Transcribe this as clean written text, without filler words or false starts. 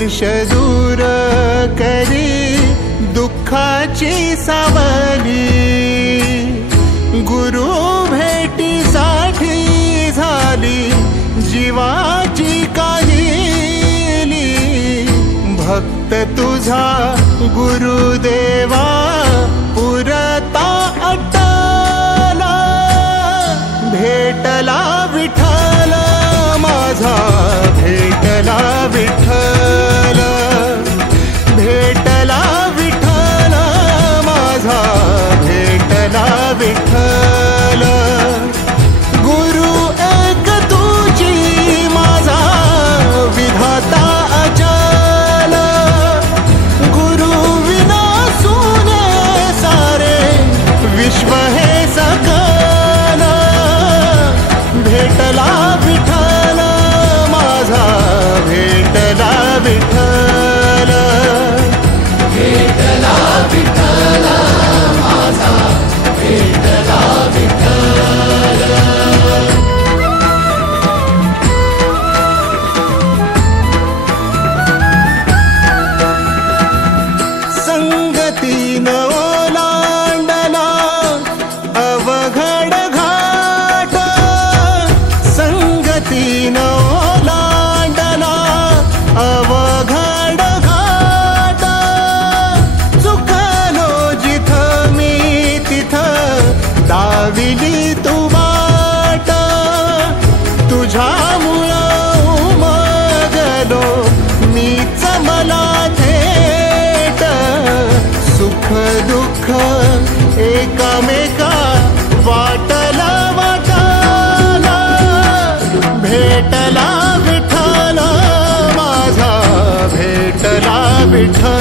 वर्ष दूर करी दुःखाची सावली, गुरु भेटीसाठी झाली जीवाची काहिली। भक्त तुझा गुरुदेवा पुरता अट्टला, भेटला विठ्ठल माझा, भेटला विठ्ठल, भेटला विठ्ठल माझा, भेटला विठ्ठल। गुरु एक तुझी माझा विधाता अचल, गुरु विना सुने सारे विश्व हे सकल। भेटला विठ्ठल माझा, भेटला विठ्ठल, भेटला विठ्ठल माझा, भेटला विठ्ठल। संगतीन ओलांडला अवघड घाट, संगतीन ओलांडला अवघड घाट। चुकलो जिथं मी तिथं दाविली तू वाट, तुझ्यामुळं उमगलो मीच मला थेट। सुख दुःख एकामेका वाटला वाटाला, भेटला विठ्ठल माझा, भेटला विठ्ठल।